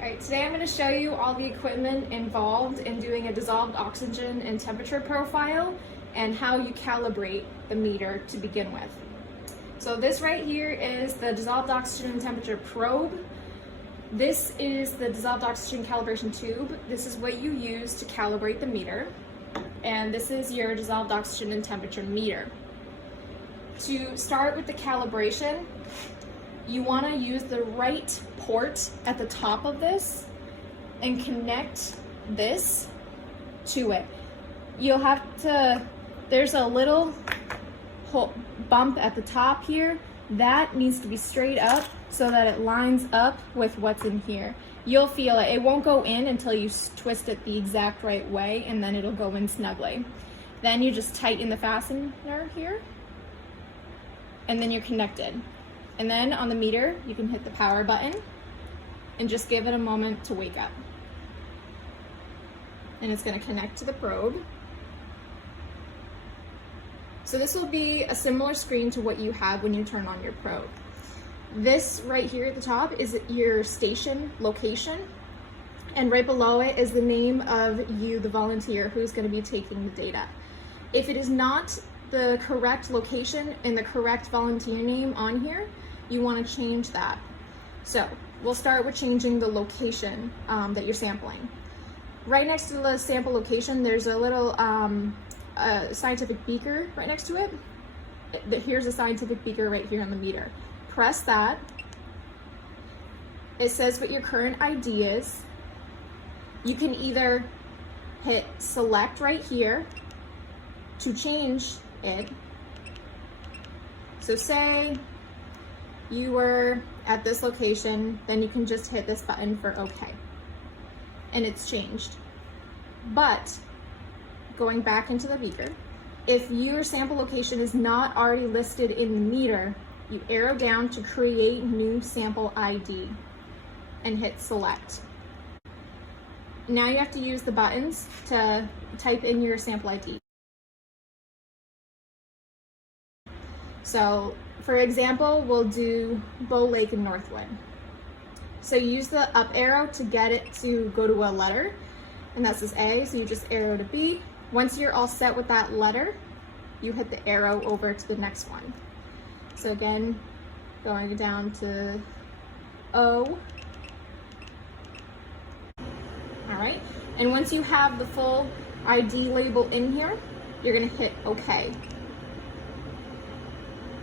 Alright, today I'm going to show you all the equipment involved in doing a dissolved oxygen and temperature profile and how you calibrate the meter to begin with. So this right here is the dissolved oxygen and temperature probe. This is the dissolved oxygen calibration tube. This is what you use to calibrate the meter. And this is your dissolved oxygen and temperature meter. To start with the calibration, you want to use the right port at the top of this and connect this to it. You'll have to, there's a little bump at the top here that needs to be straight up so that it lines up with what's in here. You'll feel it. It won't go in until you twist it the exact right way, and then it'll go in snugly. Then you just tighten the fastener here, and then you're connected. And then on the meter, you can hit the power button and just give it a moment to wake up. And it's going to connect to the probe. So this will be a similar screen to what you have when you turn on your probe. This right here at the top is your station location. And right below it is the name of you, the volunteer, who's going to be taking the data. If it is not the correct location and the correct volunteer name on here, you want to change that. So we'll start with changing the location that you're sampling. Right next to the sample location, there's a little scientific beaker right next to it. Here's a scientific beaker right here on the meter. Press that. It says what your current ID is. You can either hit select right here to change it. So say you were at this location, then you can just hit this button for OK. And it's changed. But going back into the beaker, if your sample location is not already listed in the meter, you arrow down to create new sample ID and hit select. Now you have to use the buttons to type in your sample ID. So for example, we'll do Bow Lake and Northwood. So you use the up arrow to get it to go to a letter, and that says A, so you just arrow to B. Once you're all set with that letter, you hit the arrow over to the next one. So again, going down to O. All right, and once you have the full ID label in here, you're gonna hit OK.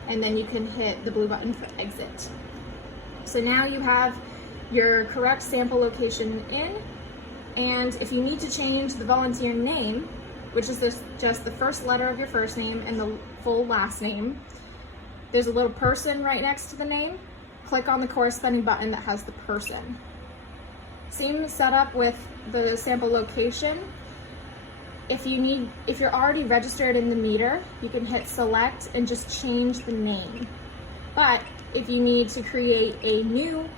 And then you can hit the blue button for exit. So now you have your correct sample location in, and if you need to change the volunteer name, which is just the first letter of your first name and the full last name, there's a little person right next to the name. Click on the corresponding button that has the person. Same setup with the sample location. If you're already registered in the meter, you can hit select and just change the name. But if you need to create a new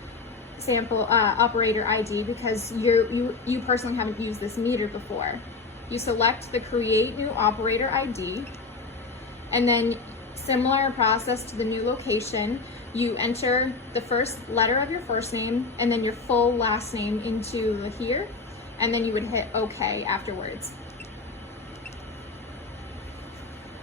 sample operator ID because you personally haven't used this meter before, you select the create new operator ID, and then similar process to the new location, you enter the first letter of your first name and then your full last name into here, and then you would hit OK afterwards.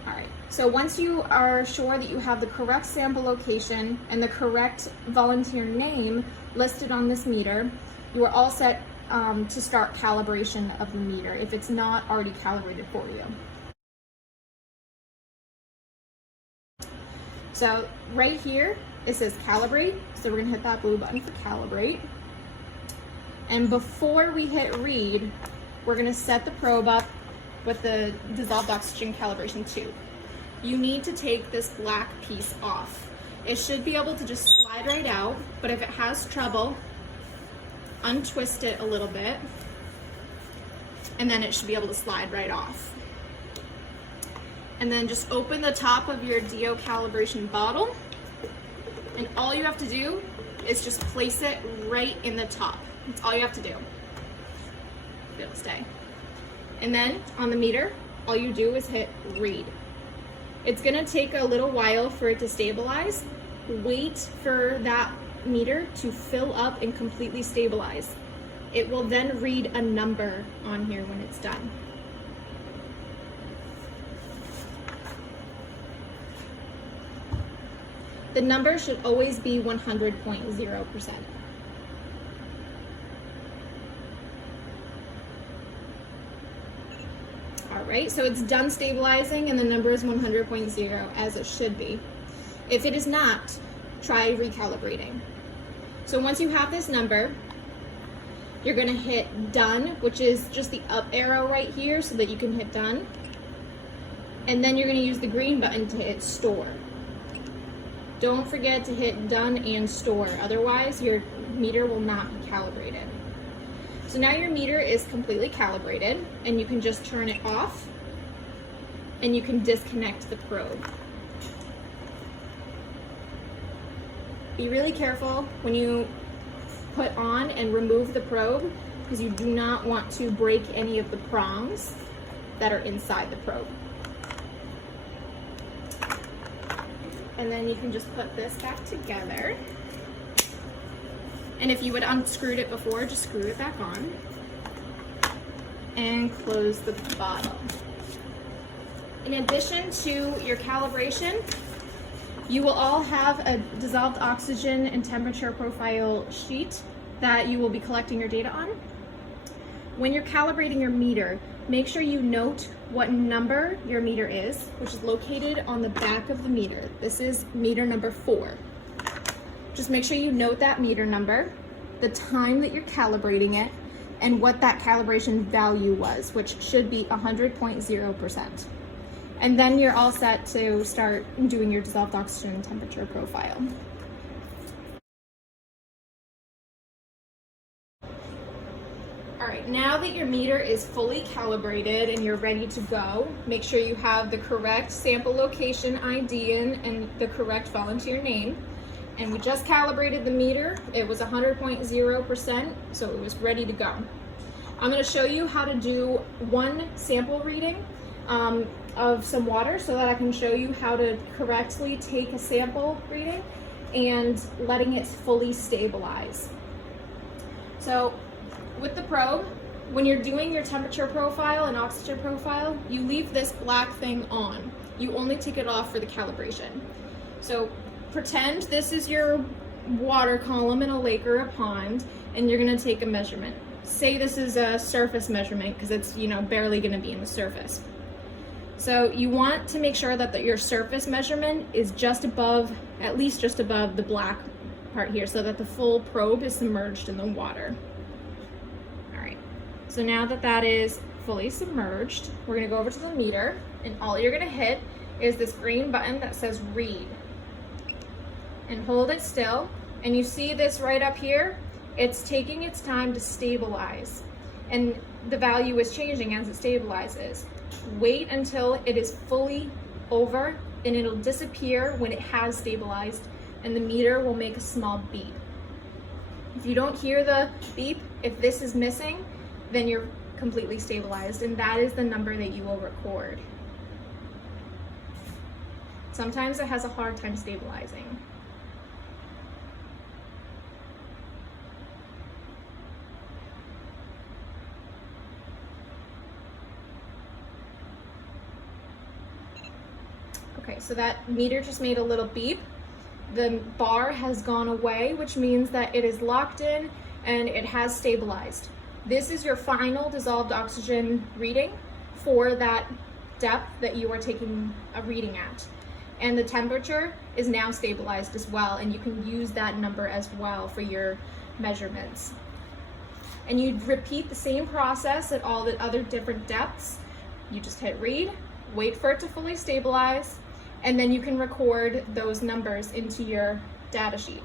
Alright, so once you are sure that you have the correct sample location and the correct volunteer name listed on this meter, you are all set to start calibration of the meter if it's not already calibrated for you. So right here, it says calibrate, so we're gonna hit that blue button for calibrate. And before we hit read, we're gonna set the probe up with the dissolved oxygen calibration tube. You need to take this black piece off. It should be able to just slide right out, but if it has trouble, untwist it a little bit, and then it should be able to slide right off. And then just open the top of your DO calibration bottle, and all you have to do is just place it right in the top. That's all you have to do. It'll stay. And then on the meter, all you do is hit read. It's gonna take a little while for it to stabilize. Wait for that meter to fill up and completely stabilize. it will then read a number on here when it's done. The number should always be 100.0%. All right, so it's done stabilizing and the number is 100.0 as it should be. If it is not, try recalibrating. So once you have this number, you're gonna hit done, which is just the up arrow right here so that you can hit done. And then you're gonna use the green button to hit store. Don't forget to hit done and store, otherwise your meter will not be calibrated. So now your meter is completely calibrated and you can just turn it off and you can disconnect the probe. Be really careful when you put on and remove the probe because you do not want to break any of the prongs that are inside the probe. And then you can just put this back together. And if you would unscrewed it before, just screw it back on and close the bottle. In addition to your calibration, you will all have a dissolved oxygen and temperature profile sheet that you will be collecting your data on. When you're calibrating your meter, make sure you note what number your meter is, which is located on the back of the meter. This is meter number 4. Just make sure you note that meter number, the time that you're calibrating it, and what that calibration value was, which should be 100.0%. And then you're all set to start doing your dissolved oxygen temperature profile. All right, now that your meter is fully calibrated and you're ready to go, make sure you have the correct sample location ID and the correct volunteer name. And we just calibrated the meter. It was 100.0%, so it was ready to go. I'm gonna show you how to do one sample reading of some water so that I can show you how to correctly take a sample reading and letting it fully stabilize. So with the probe, when you're doing your temperature profile and oxygen profile, you leave this black thing on. You only take it off for the calibration. So pretend this is your water column in a lake or a pond and you're gonna take a measurement. Say this is a surface measurement because it's barely gonna be in the surface. So you want to make sure that your surface measurement is just above, at least just above the black part here so that the full probe is submerged in the water. All right, so now that that is fully submerged, we're gonna go over to the meter and all you're gonna hit is this green button that says read. And hold it still, and you see this right up here, it's taking its time to stabilize, and the value is changing as it stabilizes. Wait until it is fully over, and it'll disappear when it has stabilized, and the meter will make a small beep. If you don't hear the beep, if this is missing, then you're completely stabilized, and that is the number that you will record. Sometimes it has a hard time stabilizing. Okay, so that meter just made a little beep. The bar has gone away, which means that it is locked in and it has stabilized. This is your final dissolved oxygen reading for that depth that you are taking a reading at. And the temperature is now stabilized as well, and you can use that number as well for your measurements. And you repeat the same process at all the other different depths. You just hit read, wait for it to fully stabilize, and then you can record those numbers into your data sheet.